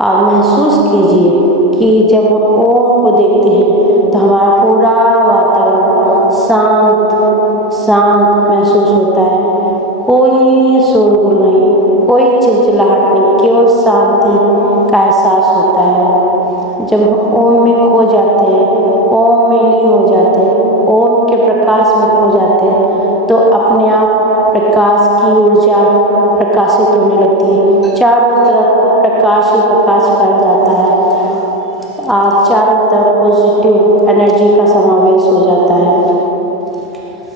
आप महसूस कीजिए कि जब हम ओम को देखते हैं तो हमारा पूरा वातावरण शांत शांत महसूस होता है। कोई शोरगुल नहीं, कोई चिलचिलाहट नहीं, केवल शांति का एहसास होता है। जब हम ओम में खो जाते हैं, ओम में लीन हो जाते हैं, ओम के प्रकाश में खो जाते हैं तो अपने आप प्रकाश की ऊर्जा प्रकाशित होने लगती है। चारों तरफ प्रकाश ही प्रकाश फैल जाता है। आप चारों तरफ पॉजिटिव एनर्जी का समावेश हो जाता है।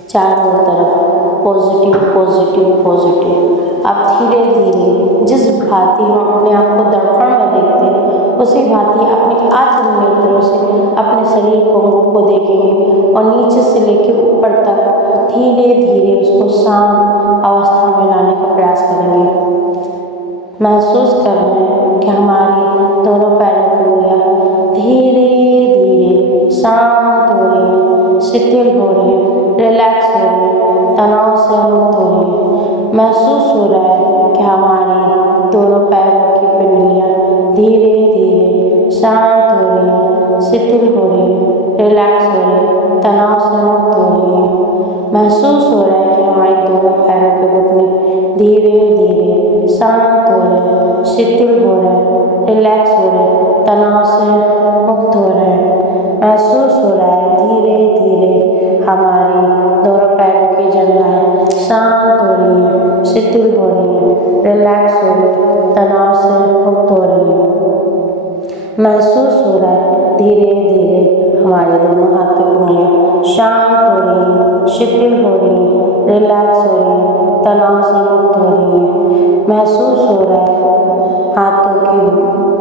चारों तरफ पॉजिटिव पॉजिटिव पॉजिटिव। आप धीरे धीरे जिस भांति हम अपने आप को दर्पण में देखते हैं उसी भांति अपने आत्म नेत्रों से अपने शरीर को देखेंगे और नीचे से लेकर ऊपर तक धीरे धीरे उसको शांत अवस्था में लाने का प्रयास करेंगे। महसूस कर रहे हैं कि हमारी दोनों पैरों की उंगलियां धीरे धीरे शांत हो रही हैं, शिथिल हो रही हैं, रिलैक्स हो रही हैं, तनाव से मुक्त हो रही हैं। महसूस हो रहा है कि हमारी दोनों पैरों की पिंडलियां धीरे धीरे शांत हो रही हैं, शिथिल हो रही हैं, रिलैक्स हो रही हैं, तनाव से मुक्त हो रही हैं। महसूस हो रहा है कि हमारी दोनों पैरों के घुटने धीरे धीरे शांत हो रहे हैं, शिथिल हो रहे हैं, रिलैक्स हो रहे हैं, तनाव से मुक्त हो रहे हैं। महसूस हो रहा है धीरे धीरे हमारी दोनों पैरों की जंघाएं शांत हो रही हैं, शिथिल हो रही हैं, रिलैक्स हो रही हैं, तनाव से मुक्त हो रही हैं। महसूस हो रहा है धीरे धीरे हमारे दोनों हाथों की उंगलियां शांत हो रही हैं, शिथिल हो रही हैं, रिलैक्स हो रही हैं, तनाव से मुक्त हो रही हैं। महसूस हो रहा है हाथों की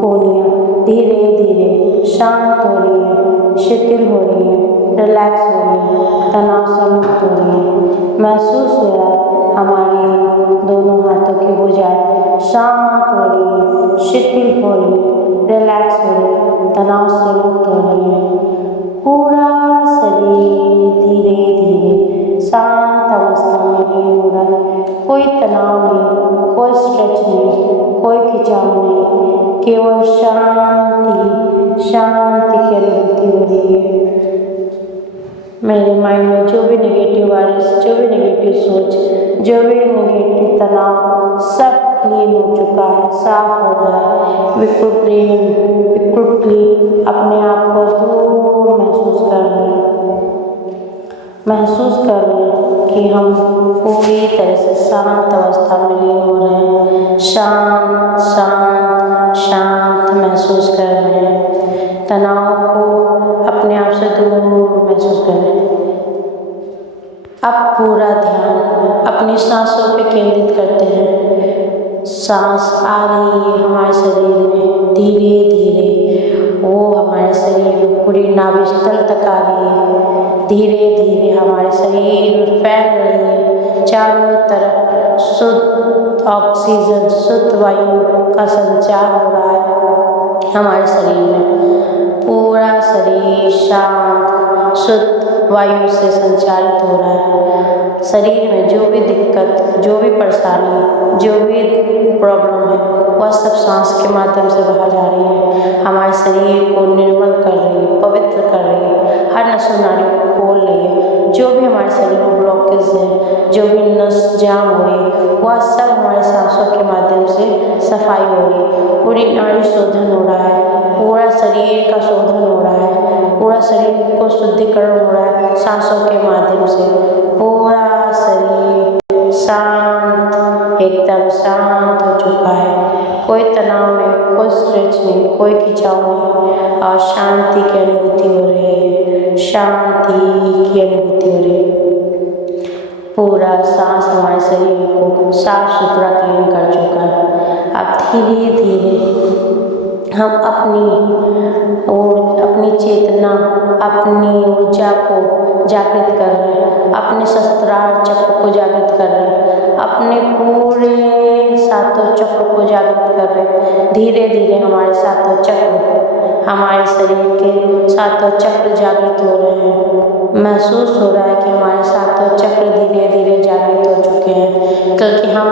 कोहनियां धीरे धीरे शांत हो रही हैं, शिथिल हो रही हैं, रिलैक्स हो रही हैं, तनाव से मुक्त हो रही हैं। महसूस हो रहा है हमारी दोनों हाथों की भुजाएं शांत हो रही हैं, शिथिल हो रही हैं, रिलैक्स हो रही है, तनाव से मुक्त हो रही है। पूरा शरीर धीरे धीरे शांत अवस्था में लीन हो रहा है। कोई तनाव नहीं, कोई स्ट्रेच नहीं, कोई खिंचाव नहीं, केवल शांति शांति की अनुभूति हो रही है। मेरे माइंड में जो भी नेगेटिव वाइब्स, जो भी नेगेटिव सोच, जो भी नेगेटिव तनाव सब क्लीन हो चुका है, साफ हो रहा है। बिल्कुल अपने आप को दूर महसूस कर रहे हैं। महसूस कर रहे हैं कि हम पूरी तरह से शांत अवस्था में लीन हो रहे हैं। शांत शांत शांत महसूस कर रहे हैं। तनाव को अपने आप से दूर महसूस कर रहे हैं। अब पूरा ध्यान अपनी सांसों पे केंद्रित करते हैं। सांस आ रही है हमारे शरीर में धीरे धीरे, वो हमारे शरीर में पूरी नाभिस्थल तक आ रही है। धीरे धीरे हमारे शरीर में फैल रही है। चारों तरफ शुद्ध ऑक्सीजन, शुद्ध वायु का संचार हो रहा है हमारे शरीर में। पूरा शरीर शांत शुद्ध वायु से संचालित हो रहा है। शरीर में जो भी दिक्कत, जो भी परेशानी, जो भी प्रॉब्लम है वह सब सांस के माध्यम से बाहर जा रही है। हमारे शरीर को निर्मल कर रही है, पवित्र कर रही है, हर नसों नाड़ी को खोल रही है। जो भी हमारे शरीर में ब्लॉकेज है, जो भी नस जाम हो रही है वह सब हमारे सांसों के माध्यम से सफाई हो रही है। पूरी नाड़ी शोधन हो रहा है, पूरा शरीर का शोधन हो रहा है, पूरा शरीर को शुद्धिकरण हो रहा है सांसों के माध्यम से। पूरा शरीर शांत, एकदम शांत हो चुका है। कोई तनाव नहीं, कोई स्ट्रेच नहीं, कोई खिंचाव नहीं और शांति की अनुभूति हो रही है। शांति की अनुभूति हो रही है। पूरा सांस हमारे शरीर को साफ सुथरा क्लीन कर चुका है। अब धीरे धीरे हम अपनी चेतना, अपनी ऊर्जा को जागृत कर रहे हैं, अपने सहस्त्रार चक्र को जागृत कर रहे हैं, अपने पूरे सातों चक्र को जागृत कर रहे हैं। धीरे धीरे हमारे सातों चक्र, हमारे शरीर के सातों चक्र जागृत हो रहे हैं। महसूस हो रहा है कि हमारे सातों चक्र धीरे धीरे जागृत हो चुके हैं, क्योंकि हम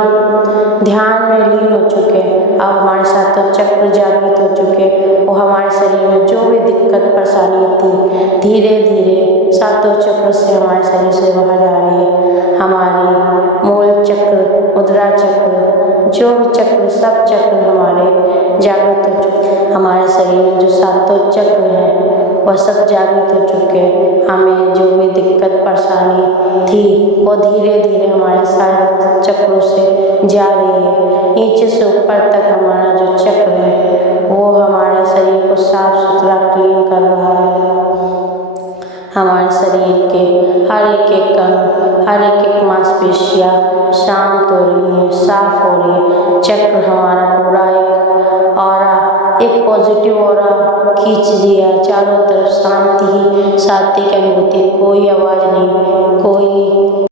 ध्यान में लीन हो चुके हैं। अब हमारे सातों चक्र जागृत हो चुके हैं। वो हमारे शरीर में जो भी दिक्कत परेशानी थी, धीरे धीरे सातों चक्र से हमारे शरीर से बाहर जा रही है। हमारी मूल चक्र, मुद्रा चक्र, जो भी चक्र, सब चक्र हमारे जागृत हो चुके हैं। हमारे शरीर में जो सातों चक्र हैं वह सब जागृत हो चुके हैं। हमें जो भी दिक्कत परेशानी थी वो धीरे धीरे हमारे सात चक्रों से जा रही है। नीचे से ऊपर तक हमारा जो चक्र है वो हमारे शरीर को साफ सुथरा क्लीन कर रहा है। हमारे शरीर के हर एक अंग, हर एक मांसपेशियाँ शांत हो रही है, साफ हो रही है। चक्र हमारा पूरा एक ऑरा, एक पॉजिटिव ऑरा खींच दिया। चारों तरफ शांति ही शांति की अनुभूति, कोई आवाज़ नहीं, कोई